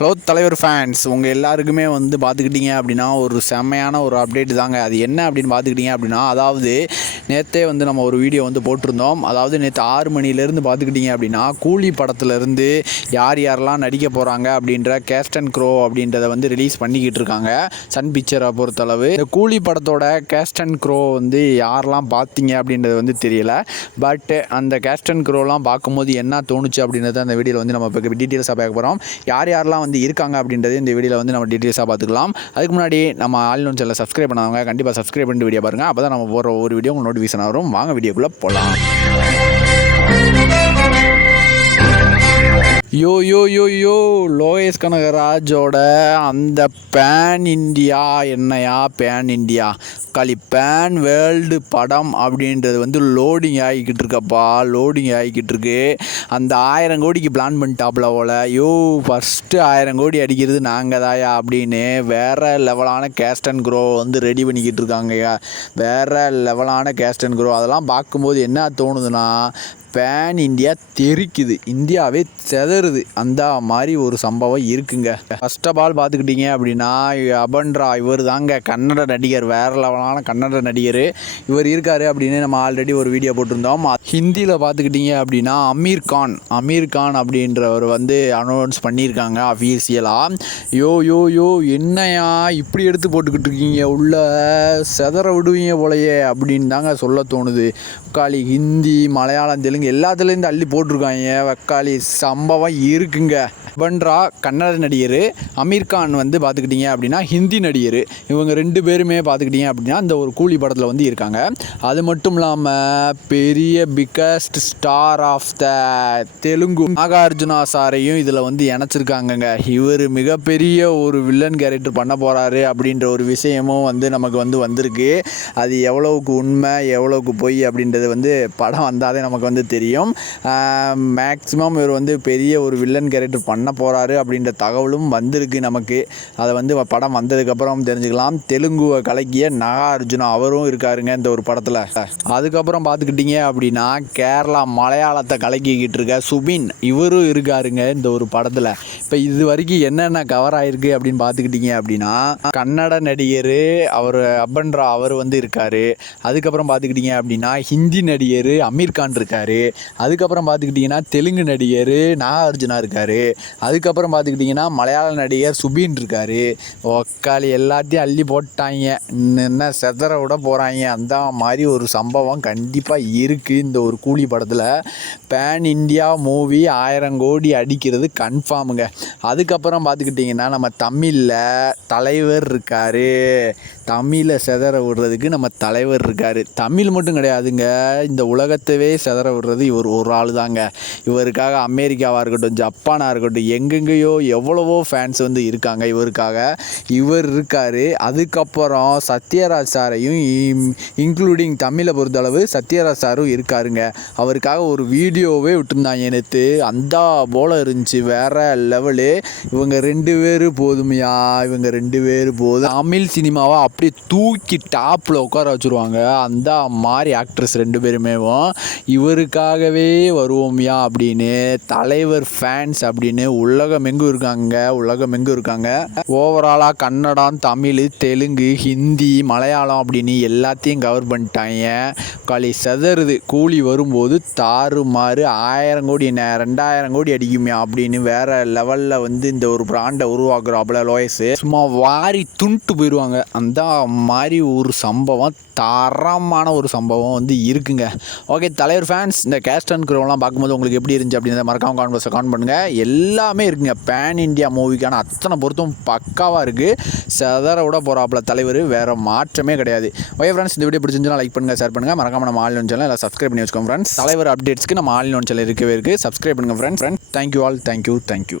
Hello தலைவர் fans உங்கள் எல்லாருக்குமே வந்து பார்த்துக்கிட்டிங்க அப்படின்னா ஒரு செம்மையான ஒரு அப்டேட் தாங்க. அது என்ன அப்படின்னு பார்த்துக்கிட்டிங்க அப்படின்னா அதாவது நேற்றே வந்து நம்ம ஒரு வீடியோ வந்து போட்டிருந்தோம். அதாவது நேற்று ஆறு மணிலேருந்து பார்த்துக்கிட்டிங்க அப்படின்னா கூலி படத்துலேருந்து யார் யாரெல்லாம் நடிக்க போகிறாங்க அப்படின்ற கேஸ்ட் அண்ட் க்ரோ அப்படின்றத வந்து ரிலீஸ் பண்ணிக்கிட்டு இருக்காங்க. சன் பிக்சரை பொறுத்தளவு. இந்த கூலி படத்தோட கேஸ்ட் அண்ட் க்ரோ வந்து யாரெல்லாம் பார்த்தீங்க அப்படின்றது வந்து தெரியல. பட் அந்த கேஸ்ட் அண்ட் க்ரோலாம் பார்க்கும்போது என்ன தோணுச்சு அப்படின்றத அந்த வீடியோவில் வந்து நம்ம இப்போ டீட்டெயில்ஸாக பார்க்க போகிறோம் யார் யாரெல்லாம் வந்து வந்து இருக்காங்க அப்படின்றது இந்த வீடியோவில் வந்து நம்ம டீட்டெயில்ஸாக பார்த்துக்கலாம். அதுக்கு முன்னாடி நம்ம ஆல் சேனலை சப்ஸ்கிரைப் பண்ணாதவங்க கண்டிப்பாக சப்ஸ்கிரைப் பண்ணிட்டு வீடியோ பாருங்கள் அப்போ தான் நம்ம போகிற ஒரு வீடியோ உங்களுக்கு நோட்டிஃபிகேஷன் வரும். வாங்க வீடியோக்குள்ளே போகலாம் யோ யோ யோ யோ லோயஸ் கனகராஜோட அந்த பேன் இந்தியா என்னையா பேன் இந்தியா களி பேன் வேர்ல்டு படம் அப்படின்றது வந்து லோடிங் ஆகிக்கிட்டு இருக்கப்பா லோடிங் ஆகிக்கிட்டு இருக்கு. அந்த ஆயிரம் கோடிக்கு பிளான் பண்ணிட்டாப்புல போல. யோ ஃபஸ்ட்டு ஆயிரம் கோடி அடிக்கிறது நாங்கள் தாயா அப்படின்னு வேற லெவலான கேஸ்ட் அண்ட் க்ரோ வந்து ரெடி பண்ணிக்கிட்டு இருக்காங்கய்யா வேற லெவலான கேஸ்ட் அண்ட் க்ரோ அதெல்லாம் பார்க்கும்போது என்ன தோணுதுன்னா பேன் இந்தியா தெரிக்குது. இந்தியாவே செத உதறுது அந்த மாதிரி ஒரு சம்பவம் இருக்குங்க. ஃபர்ஸ்ட் ஆஃப் ஆல் பார்த்துக்கிட்டிங்க அப்படின்னா அபன்ரா இவர் தாங்க கன்னட நடிகர். வேற லெவலான கன்னட நடிகர். இவர் இருக்காரு அப்படின்னு நம்ம ஆல்ரெடி ஒரு வீடியோ போட்டிருந்தோம். ஹிந்தியில் பார்த்துக்கிட்டிங்க அப்படின்னா அமீர் கான். அமீர் கான் அப்படின்றவர் வந்து அனௌன்ஸ் பண்ணியிருக்காங்க அஃபீஷியலாக யோ யோ யோ என்னையா இப்படி எடுத்து போட்டுக்கிட்டு இருக்கீங்க? உள்ள செதற விடுவீங்க போலயே அப்படின்னு தாங்க சொல்ல தோணுது. வக்காளி ஹிந்தி மலையாளம் தெலுங்கு எல்லாத்துலேருந்து அள்ளி போட்டிருக்காங்க. வக்காளி சம்பவம் இருக்குங்க. பண்ரா கன்னட நடிகர் அமீர் கான் வந்து பார்த்துக்கிட்டிங்க அப்படின்னா ஹிந்தி நடிகர். இவங்க ரெண்டு பேருமே பார்த்துக்கிட்டிங்க அப்படின்னா இந்த ஒரு கூலி படத்தில் வந்து இருக்காங்க. அது மட்டும் இல்லாமல் பெரிய biggest star of the Telugu Nagarjuna சாரையும் இதில் வந்து இணைச்சிருக்காங்கங்க. இவர் மிகப்பெரிய ஒரு வில்லன் கேரக்டர் பண்ண போகிறாரு அப்படின்ற ஒரு விஷயமும் வந்து நமக்கு வந்து வந்திருக்கு. அது எவ்வளவுக்கு உண்மை எவ்வளவுக்கு பொய் அப்படின்றது வந்து படம் வந்தாலே நமக்கு வந்து தெரியும். மேக்ஸிமம் இவர் வந்து பெரிய ஒரு வில்லன் கேரக்டர் பண்ண பண்ண போகிறாரு அப்படின்ற தகவலும் வந்திருக்கு நமக்கு. அதை வந்து படம் வந்ததுக்கப்புறம் தெரிஞ்சுக்கலாம். தெலுங்குவை கலக்கிய நாகார்ஜுனா அவரும் இருக்காருங்க இந்த ஒரு படத்தில். அதுக்கப்புறம் பார்த்துக்கிட்டிங்க அப்படின்னா கேரளா மலையாளத்தை கலக்கிக்கிட்டு இருக்க சுபின் இவரும் இருக்காருங்க இந்த ஒரு படத்தில். இப்போ இது வரைக்கும் என்னென்ன கவர் ஆயிருக்கு அப்படின்னு பார்த்துக்கிட்டிங்க அப்படின்னா கன்னட நடிகர் அவர் அப்பன்றா அவர் வந்து இருக்கார். அதுக்கப்புறம் பார்த்துக்கிட்டிங்க அப்படின்னா ஹிந்தி நடிகர் அமீர் கான் இருக்கார். அதுக்கப்புறம் பார்த்துக்கிட்டிங்கன்னா தெலுங்கு நடிகர் நாகார்ஜுனா இருக்கார். அதுக்கப்புறம் பார்த்துக்கிட்டிங்கன்னா மலையாள நடிகர் சுபின் இருக்கார். ஒக்காளி எல்லாத்தையும் அள்ளி போட்டாங்க. இன்னும் என்ன செதற விட போகிறாங்க அந்த மாதிரி ஒரு சம்பவம் கண்டிப்பாக இருக்குது இந்த ஒரு கூலி படத்தில். பேன் இந்தியா மூவி ஆயிரம் கோடி அடிக்கிறது கன்ஃபார்முங்க அதுக்கப்புறம் பார்த்துக்கிட்டிங்கன்னா நம்ம தமிழில் தலைவர் இருக்கார். தமிழை செதற விடுறதுக்கு நம்ம தலைவர் இருக்கார். தமிழ் மட்டும் கிடையாதுங்க. இந்த உலகத்தவே செதற விடுறது இவர் ஒரு ஆள் தாங்க இவருக்காக அமெரிக்காவாக இருக்கட்டும் ஜப்பானாக இருக்கட்டும் எங்கெங்கேயோ எவ்வளவோ ஃபேன்ஸ் வந்து இருக்காங்க இவருக்காக. இவர் இருக்கார். அதுக்கப்புறம் சத்யராஜ் சாரையும் இன்க்ளூடிங் தமிழை பொறுத்தளவு சத்யராஜ் சாரும் இருக்காருங்க. அவருக்காக ஒரு வீடியோவே விட்டுருந்தாங்க எனத்து அந்த போல் இருந்துச்சு. வேறு லெவலு. இவங்க ரெண்டு பேர் போதுமையா? இவங்க ரெண்டு பேர் போதும் தமிழ் சினிமாவை அப்படியே தூக்கி டாப்பில் உட்கார வச்சுருவாங்க. அந்த மாதிரி ஆக்ட்ரஸ் ரெண்டு பேருமேவும் இவருக்காகவே வருவோம்யா அப்படின்னு தலைவர் ஃபேன்ஸ் அப்படின்னு உலகம் எங்கும் இருக்காங்க? உலகம் எங்கும் இருக்காங்க? ஓவராலாக கன்னடம் தமிழ் தெலுங்கு ஹிந்தி மலையாளம் அப்படின்னு எல்லாத்தையும் கவர் பண்ணிட்டாங்க களி செதறுது. கூலி வரும்போது தாறுமாறு ஆயிரம் கோடி என்ன ரெண்டாயிரம் கோடி அடிக்குமே அப்படின்னு வேற லெவலில் வந்து இந்த ஒரு பிராண்டை உருவாக்குறாப்புல லோயஸு. சும்மா வாரி துண்டு போயிடுவாங்க அந்த மாதிரி ஒரு சம்பவம் தரமான ஒரு சம்பவம் வந்து இருக்குங்க. ஓகே தலைவர் ஃபேன்ஸ் இந்த கேஸ்ட் அண்ட் க்ரோலாம் பார்க்கும்போது உங்களுக்கு எப்படி இருந்துச்சு அப்படின்றத மறக்காம கான்வர்ஸை கான் பண்ணுங்கள் எல்லாமே இருக்குங்க. பேன் இந்தியா மூவிக்கான அத்தனை பொருத்தும் பக்காவாக இருக்குது செதற விட போகிறாப்புல தலைவர் வேறு மாற்றமே கிடையாது. ஓகே ஃப்ரெண்ட்ஸ் இந்த வீடியோ பிடிச்சிருந்துச்சுன்னா லைக் பண்ணுங்கள் ஷேர் பண்ணுங்கள் மறக்காம நம்ம ஆன்லைன் சேனல் எல்லாம் சப்ஸ்கிரைப் பண்ணி வச்சுக்கோங்க ஃப்ரெண்ட்ஸ் தலைவர் அப்டேட்ஸ்க்கு நம்ம ஆன்லைன் சேனல் இருக்கவே இருக்குது சப்ஸ்கிரைப் பண்ணுங்கள் friends friends thank you all thank you thank you